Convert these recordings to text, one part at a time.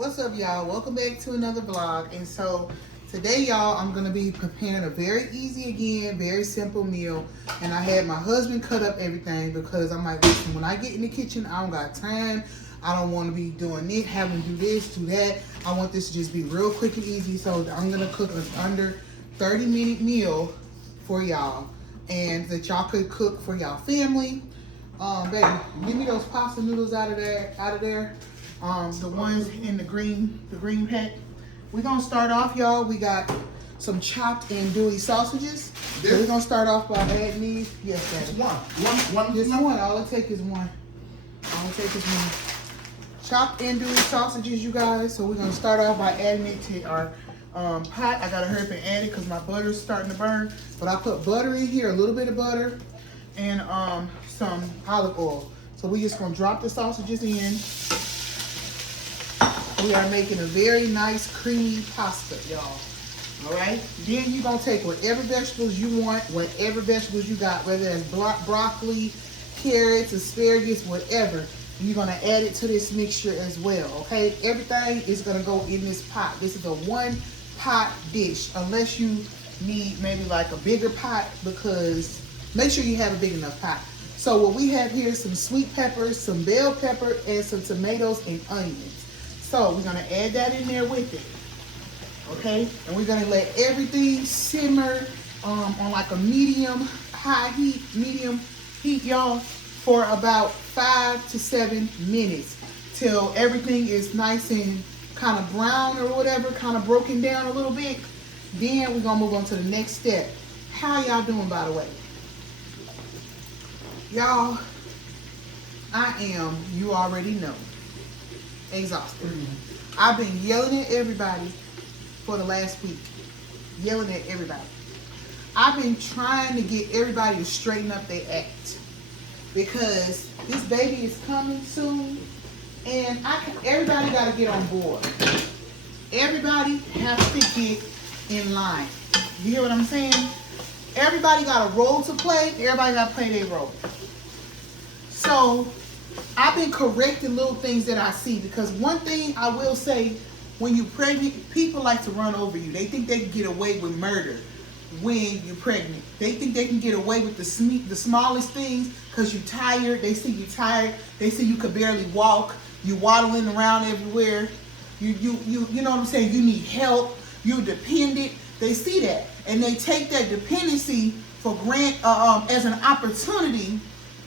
What's up, y'all? Welcome back to another vlog. And so today, y'all, I'm gonna be preparing a very easy, again, very simple meal. And I had my husband cut up everything because I'm like, listen, when I get in the kitchen, I don't got time. I don't want to be doing it, having to do this, do that. I want this to just be real quick and easy. So I'm gonna cook an under 30-minute meal for y'all, and that y'all could cook for y'all family. Baby, give me those pasta noodles out of there. The ones in the green pack. We're gonna start off, y'all. We got some chopped andouille sausages. So we're gonna start off by adding these. Yes, Daddy. One. Just one. All it takes is one. Chopped andouille sausages, you guys. So we're gonna start off by adding it to our pot. I gotta hurry up and add it because my butter's starting to burn. But I put butter in here, a little bit of butter, and some olive oil. So we're just gonna drop the sausages in. We are making a very nice creamy pasta, y'all. All right. Then you're gonna take whatever vegetables you want, whatever vegetables you got, whether it's broccoli, carrots, asparagus, whatever. You're gonna add it to this mixture as well. Okay. Everything is gonna go in this pot. This is a one pot dish, unless you need maybe like a bigger pot, because make sure you have a big enough pot. So what we have here is some sweet peppers, some bell pepper, and some tomatoes and onions. So we're gonna add that in there with it, okay? And we're gonna let everything simmer on like a medium heat, y'all, for about 5 to 7 minutes till everything is nice and kind of brown or whatever, kind of broken down a little bit. Then we're gonna move on to the next step. How y'all doing, by the way? Y'all, I am, you already know, exhausted. I've been yelling at everybody for the last week. Yelling at everybody. I've been trying to get everybody to straighten up their act, because this baby is coming soon, and everybody got to get on board. Everybody has to get in line. You hear what I'm saying? Everybody got a role to play. Everybody got to play their role. So I've been correcting little things that I see, because one thing I will say, when you're pregnant, people like to run over you. They think they can get away with murder when you're pregnant. They think they can get away with the smallest things because you're tired. They see you tired. They see you could barely walk. You waddling around everywhere. You know what I'm saying? You need help. You're dependent. They see that, and they take that dependency for as an opportunity,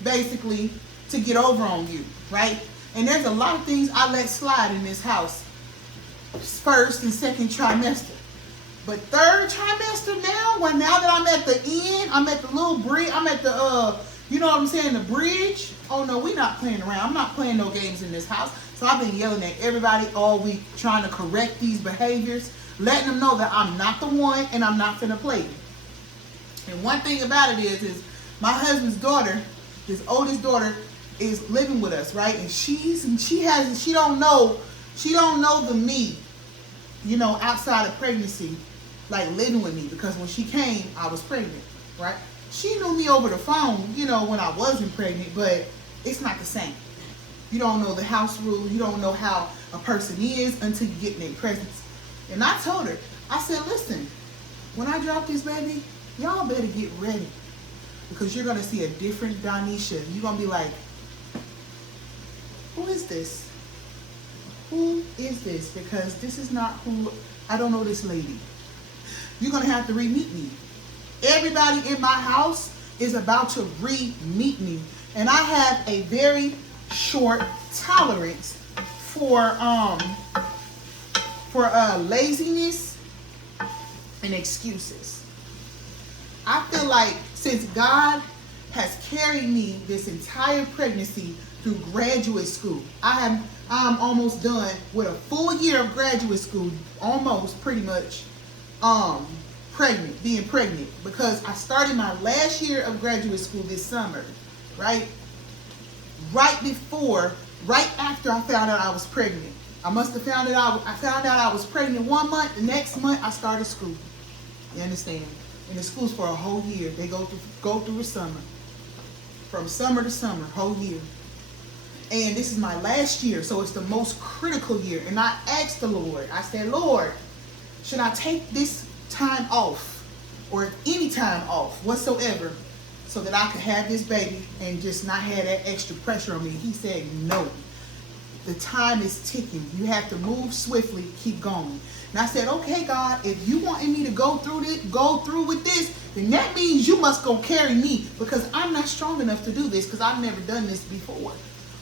basically, to get over on you, right? And there's a lot of things I let slide in this house, first and second trimester. But third trimester now that I'm at the end, I'm at the little bridge, I'm at the, you know what I'm saying, the bridge. Oh no, we're not playing around. I'm not playing no games in this house. So I've been yelling at everybody all week, trying to correct these behaviors, letting them know that I'm not the one and I'm not finna play. And one thing about it is my husband's daughter, his oldest daughter, is living with us, right? And she don't know the me, you know, outside of pregnancy, like living with me, because when she came, I was pregnant, right? She knew me over the phone, you know, when I wasn't pregnant, but it's not the same. You don't know the house rules. You don't know how a person is until you get in their presence. And I told her, I said, listen, when I drop this baby, y'all better get ready, because you're gonna see a different Donicha. You're gonna be like, who is this? Who is this? Because this is not who, I don't know this lady. You're going to have to re-meet me. Everybody in my house is about to re-meet me. And I have a very short tolerance for laziness and excuses. I feel like since God has carried me this entire pregnancy through graduate school, I'm almost done with a full year of graduate school, almost pretty much being pregnant, because I started my last year of graduate school this summer, right? Right after I found out I was pregnant. I found out I was pregnant 1 month. The next month I started school. You understand? And the school's for a whole year. They go through a summer. From summer to summer, whole year. And this is my last year, so it's the most critical year. And I asked the Lord, I said, Lord, should I take this time off or any time off whatsoever so that I could have this baby and just not have that extra pressure on me? He said, no. The time is ticking. You have to move swiftly, keep going. And I said, okay, God, if you wanted me to go through with this, then that means you must go carry me, because I'm not strong enough to do this, because I've never done this before.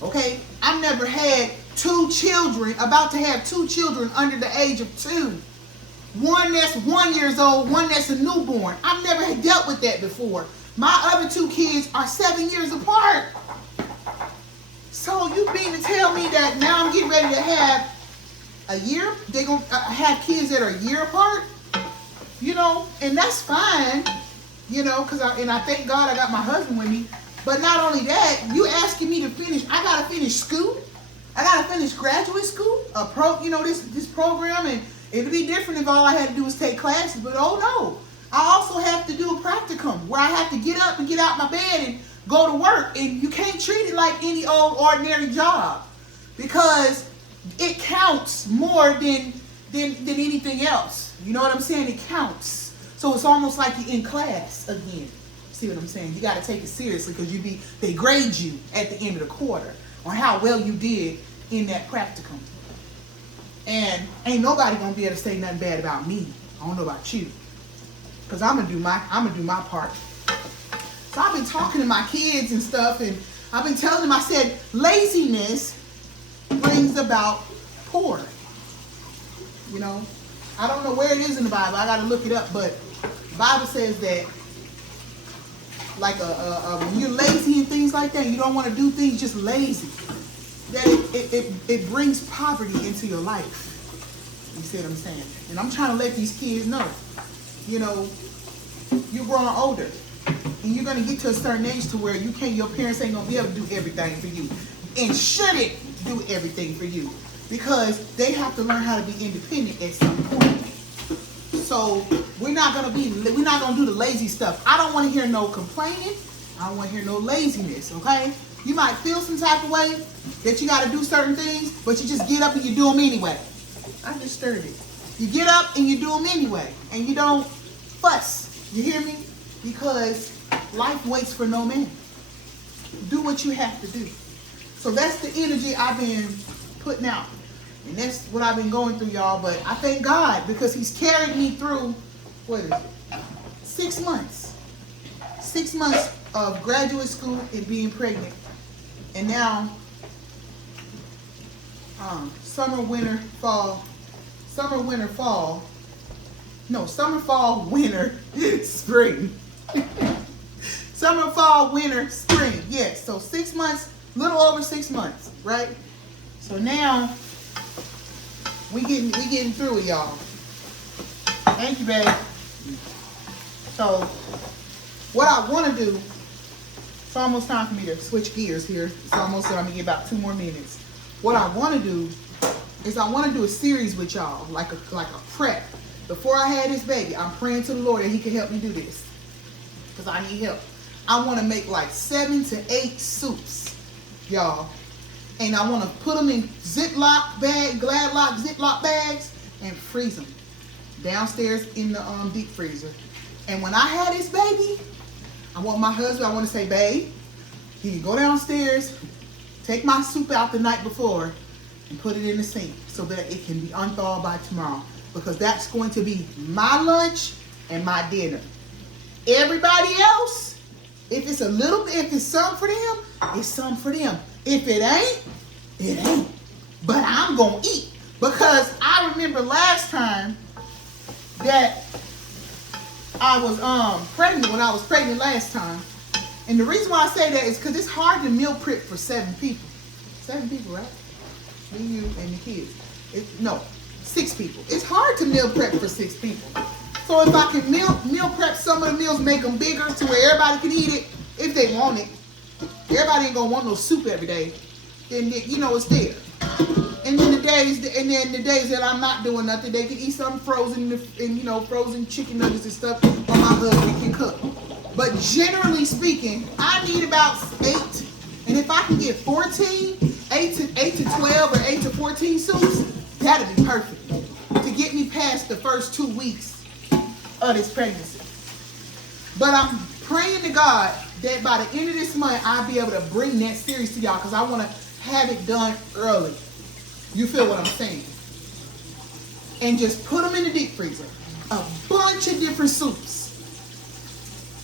Okay? I've never had about to have two children under the age of 2. One that's 1 year old, one that's a newborn. I've never dealt with that before. My other 2 kids are 7 years apart. So you mean to tell me that now I'm getting ready to have a year? They're going to have kids that are a year apart? You know, and that's fine. You know, I thank God I got my husband with me. But not only that, you asking me to finish. I got to finish school. I got to finish graduate school. This program. And it'd be different if all I had to do was take classes. But oh no. I also have to do a practicum where I have to get up and get out my bed and go to work. And you can't treat it like any old ordinary job, because it counts more than anything else. You know what I'm saying? It counts. So it's almost like you're in class again. See what I'm saying? You got to take it seriously, because they grade you at the end of the quarter on how well you did in that practicum. And ain't nobody gonna be able to say nothing bad about me. I don't know about you, because I'm gonna do my part. So I've been talking to my kids and stuff, and I've been telling them, I said, laziness brings about poor. You know, I don't know where it is in the Bible. I got to look it up, but the Bible says that, like when you're lazy and things like that, you don't want to do things, just lazy, that it brings poverty into your life. You see what I'm saying? And I'm trying to let these kids know, you know, you're growing older, and you're going to get to a certain age to where your parents ain't going to be able to do everything for you, and shouldn't do everything for you, because they have to learn how to be independent at some point. So we're not gonna do the lazy stuff. I don't want to hear no complaining. I don't want to hear no laziness. Okay? You might feel some type of way that you got to do certain things, but you just get up and you do them anyway. I just stirred it. You get up and you do them anyway, and you don't fuss. You hear me? Because life waits for no man. Do what you have to do. So that's the energy I've been putting out. And that's what I've been going through, y'all. But I thank God, because he's carried me through, 6 months. 6 months of graduate school and being pregnant. And now, summer, fall, winter, spring. Summer, fall, winter, spring. Yes, so 6 months, little over 6 months, right? So now, we getting through it, y'all. Thank you, babe. So, what I want to do, it's almost time for me to switch gears here. It's almost time. I'm going to get about 2 more minutes. What I want to do is I want to do a series with y'all, like a prep. Before I had this baby, I'm praying to the Lord that he can help me do this, because I need help. I want to make like 7 to 8 soups, y'all. And I want to put them in Ziploc bags, and freeze them downstairs in the deep freezer. And when I had this baby, I want to say, babe, you can go downstairs, take my soup out the night before, and put it in the sink so that it can be unthawed by tomorrow. Because that's going to be my lunch and my dinner. Everybody else, if it's some for them, it's some for them. If it ain't, it ain't. But I'm going to eat. Because I remember last time that I was pregnant, when I was pregnant last time. And the reason why I say that is because it's hard to meal prep for 7 people. 7 people, right? Me, you, and the kids. 6 people. It's hard to meal prep for 6 people. So if I can meal prep some of the meals, make them bigger to where everybody can eat it, if they want it. Everybody ain't gonna want no soup every day. Then it's there. And then the days that I'm not doing nothing, they can eat something frozen and frozen chicken nuggets and stuff, or my husband can cook. But generally speaking, I need about 8. And if I can get 14, 8 to 12 or 8 to 14 soups, that'd be perfect to get me past the first 2 weeks of this pregnancy. But I'm praying to God that by the end of this month, I'll be able to bring that series to y'all because I want to have it done early. You feel what I'm saying? And just put them in the deep freezer. A bunch of different soups.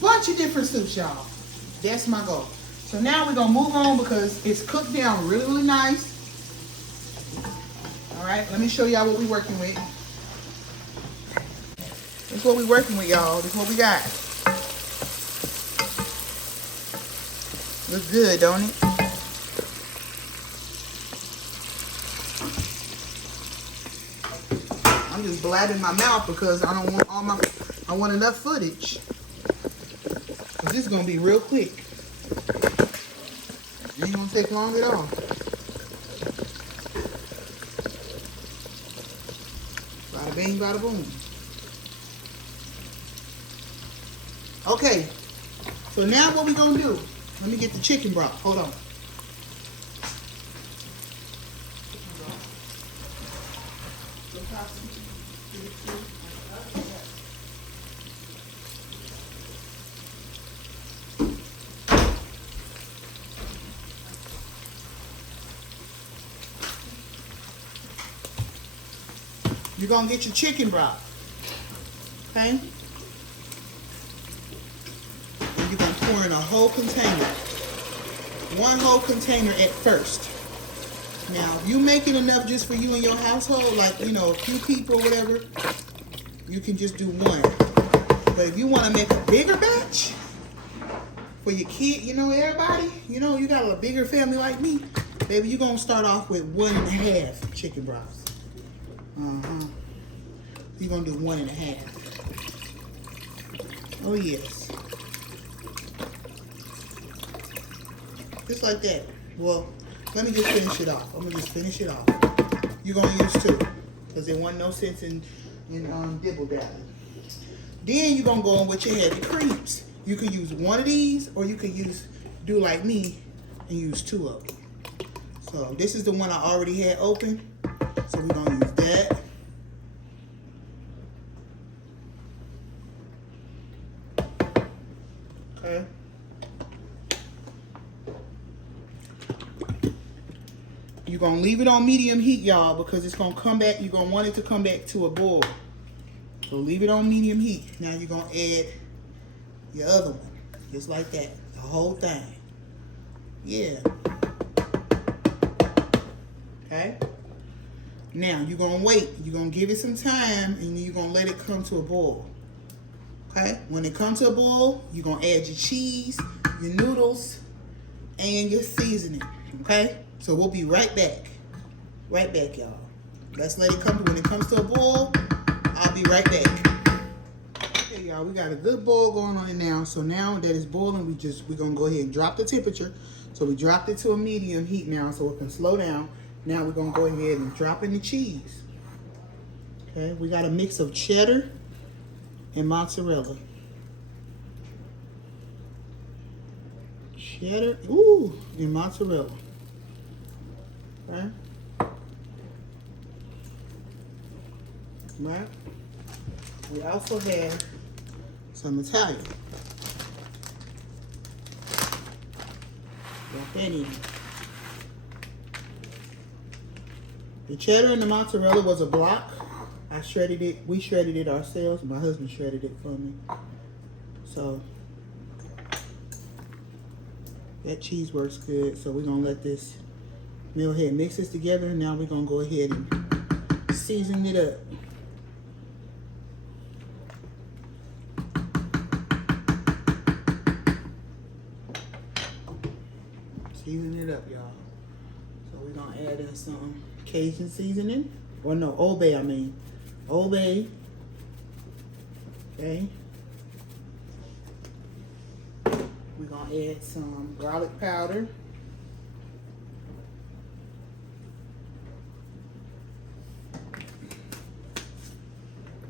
Bunch of different soups, y'all. That's my goal. So now we're going to move on because it's cooked down really, really nice. All right, let me show y'all what we're working with. This is what we're working with, y'all. This is what we got. Looks good, don't it? I'm just blabbing my mouth because I don't want I want enough footage. This is gonna be real quick. It ain't gonna take long at all. Bada bing, bada boom. Okay, so now what we gonna do? Let me get the chicken broth. Hold on. You're gonna get your chicken broth. Okay? And you're gonna pour in a whole container. One whole container at first. Now, if you making enough just for you and your household, like, you know, a few people or whatever, you can just do one. But if you want to make a bigger batch for your kid, you know, everybody, you know, you got a bigger family like me, baby, you're going to start off with 1.5 chicken broths. You're going to do 1.5. Oh, yes. Just like that. Well, let me just finish it off. I'm going to just finish it off. You're going to use 2. Because there wasn't no sense in dibble-dabbling. Then you're going to go in with your heavy creams. You can use one of these, or you can do like me and use 2 of them. So this is the one I already had open. So we're going to use that. Okay. You're going to leave it on medium heat, y'all, because it's going to come back. You're going to want it to come back to a boil. So leave it on medium heat. Now you're going to add your other one. Just like that. The whole thing. Yeah. Okay. Now you're going to wait. You're going to give it some time, and then you're going to let it come to a boil. Okay. When it comes to a boil, you're going to add your cheese, your noodles, and your seasoning. Okay. So we'll be right back. Right back, y'all. Let's let it come. When it comes to a boil, I'll be right back. Okay, y'all, we got a good boil going on now. So now that it's boiling, we're gonna go ahead and drop the temperature. So we dropped it to a medium heat now, so it can slow down. Now we're gonna go ahead and drop in the cheese. Okay, we got a mix of cheddar and mozzarella. Cheddar, and mozzarella. Okay. Right. We also have some Italian. Drop that in. The cheddar and the mozzarella was a block. I shredded it. We shredded it ourselves. My husband shredded it for me. So that cheese works good. So we're gonna let this go ahead and mix this together. Now we're gonna go ahead and season it up. Season it up, y'all. So we're gonna add in some Cajun seasoning. Or no, Old Bay, I mean. Old Bay. Okay. We're gonna add some garlic powder.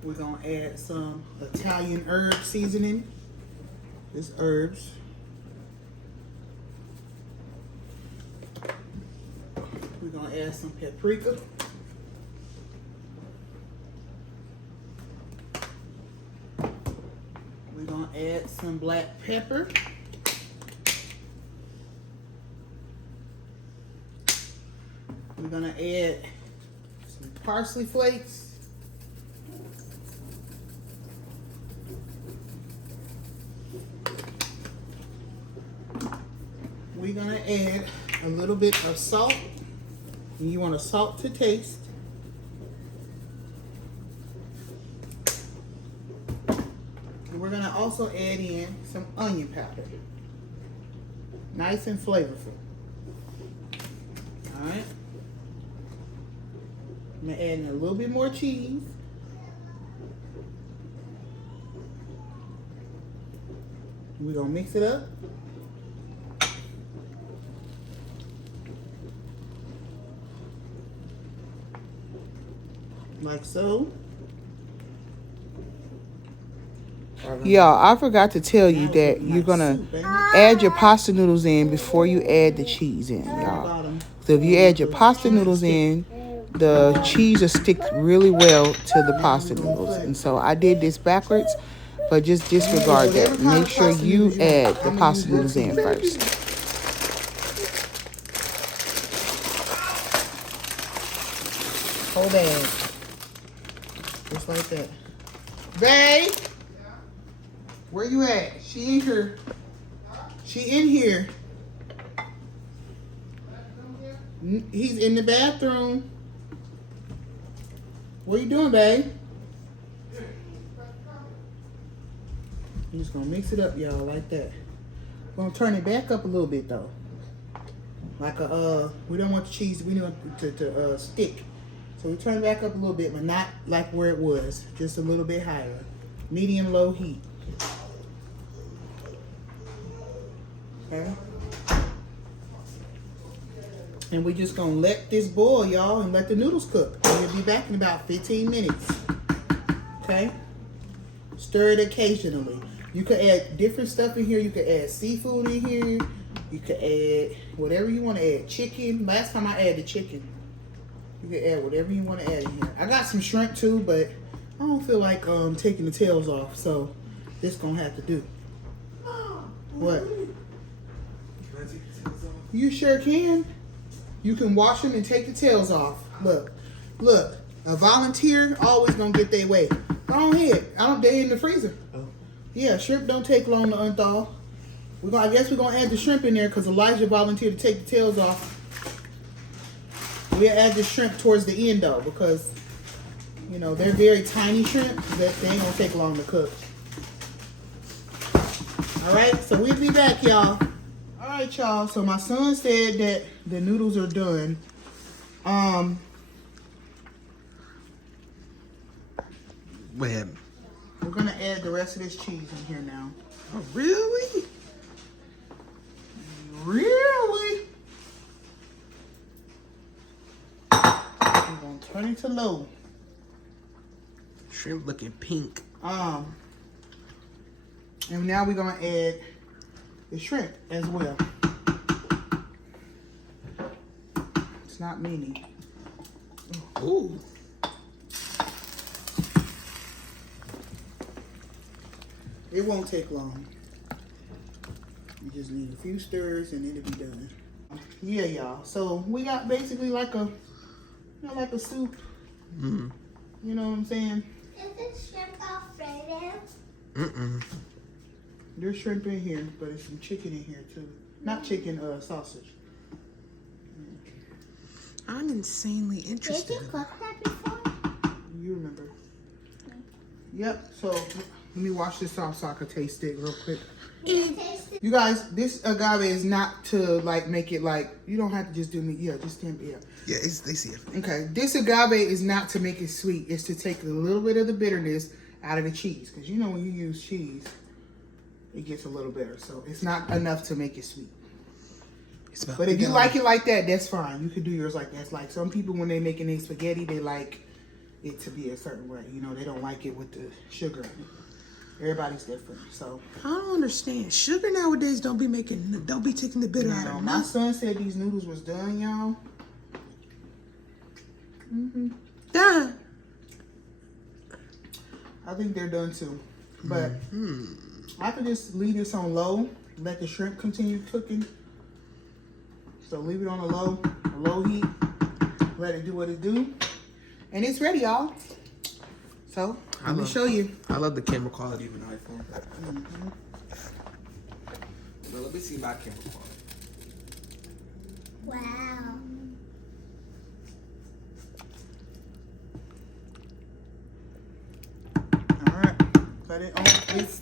We're gonna add some Italian herb seasoning. This herbs. add some paprika. We're gonna add some black pepper. We're gonna add some parsley flakes. We're gonna add a little bit of salt. You want to salt to taste. And we're gonna also add in some onion powder. Nice and flavorful. All right. I'm gonna add in a little bit more cheese. We're gonna mix it up. Like so. Y'all, I forgot to tell you that you're gonna add your pasta noodles in before you add the cheese in, y'all. So if you add your pasta noodles in, the cheese will stick really well to the pasta noodles. And so I did this backwards, but just disregard that. Make sure you add the pasta noodles in first. Hold on. Just like that. Babe! Where you at? She in here. She in here. He's in the bathroom. What are you doing, babe? I'm just gonna mix it up, y'all, like that. We're gonna turn it back up a little bit, though. Like we don't want the cheese, we want it to stick. So we turn it back up a little bit, but not like where it was. Just a little bit higher. Medium low heat. Okay. And we're just gonna let this boil, y'all, and let the noodles cook. We'll be back in about 15 minutes. Okay? Stir it occasionally. You could add different stuff in here. You could add seafood in here. You could add whatever you want to add. Chicken. Last time I added chicken. You can add whatever you want to add in here. I got some shrimp too, but I don't feel like taking the tails off, so this gonna have to do. What? Can I take the tails off? You sure can. You can wash them and take the tails off. Look, look. A volunteer always gonna get their way. Go ahead. They in the freezer. Oh. Yeah, shrimp don't take long to unthaw. I guess we're gonna add the shrimp in there because Elijah volunteered to take the tails off. We'll add the shrimp towards the end though, because you know they're very tiny shrimp that they ain't gonna take long to cook. All right, so we'll be back, y'all. All right, y'all. So my son said that the noodles are done. What happened? We're gonna add the rest of this cheese in here now. Oh, really? Really? We're gonna turn it to low. Shrimp looking pink. And now we're gonna add the shrimp as well. It's not many. Ooh. It won't take long. You just need a few stirs and it'll be done. Yeah, y'all. So we got basically like a, like a soup. Mm. You know what I'm saying? Is the shrimp Alfredo? Mm-mm. There's shrimp in here, but there's some chicken in here too. Not chicken, sausage. I'm insanely Did interested. you cook that before? You remember? Yep. So let me wash this off so I can taste it real quick. Taste it. You guys, this agave is not to like make it like, you don't have to just do me. Yeah, just stand. Yeah. Yeah, they see it. Okay. This agave is not to make it sweet. It's to take a little bit of the bitterness out of the cheese. Because you know when you use cheese, it gets a little bitter. So it's not enough to make it sweet. It's about But if you like it like that, that's fine. You could do yours like that. It's like some people when they making their spaghetti, they like it to be a certain way. You know, they don't like it with the sugar in it. Everybody's different. So I don't understand. Sugar nowadays don't be taking the bitter out now, of my nothing. son said these noodles was done, y'all. Done. I think they're done too. But I could just leave this on low, let the shrimp continue cooking. So leave it on a low heat, let it do what it do. And it's ready, y'all. So let me show you. I love the camera quality of an iPhone. So let me see my camera quality. Wow. All right, cut it on. It's